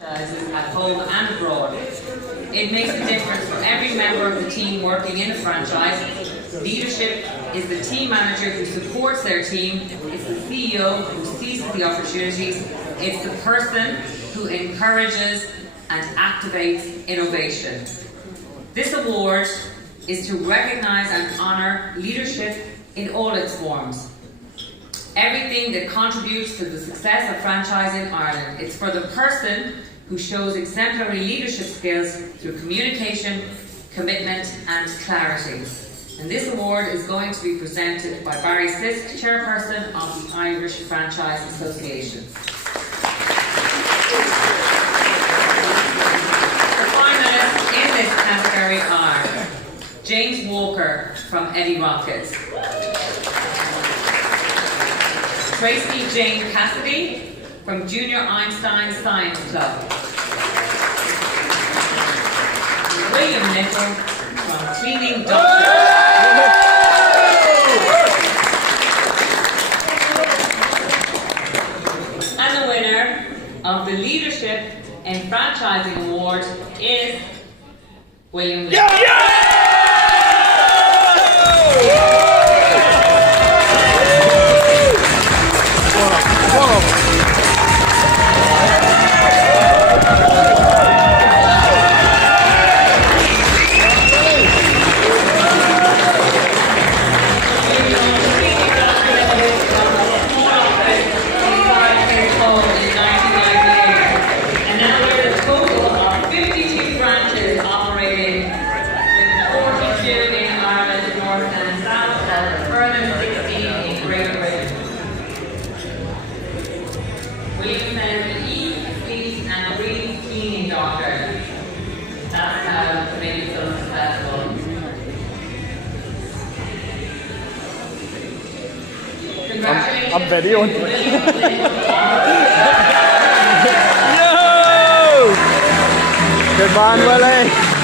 At home and abroad. It makes a difference for every member of the team working in a franchise. Leadership is the team manager who supports their team. It's the CEO who seizes the opportunities. It's the person who encourages and activates innovation. This award is to recognise and honour leadership in all its forms. Everything that contributes to the success of franchising Ireland. It's for the person who shows exemplary leadership skills through communication, commitment and clarity. And this award is going to be presented by Barry Sisk, Chairperson of the Irish Franchise Association. The finalists in this category are James Walker from Eddie Rockets, Tracy Jane Cassidy from Junior Einstein Science Club, William Nichol from Cleaning Doctor, and the winner of the Leadership in Franchising Award is William Nichol. I'm very on. Yo! Good man, Willie.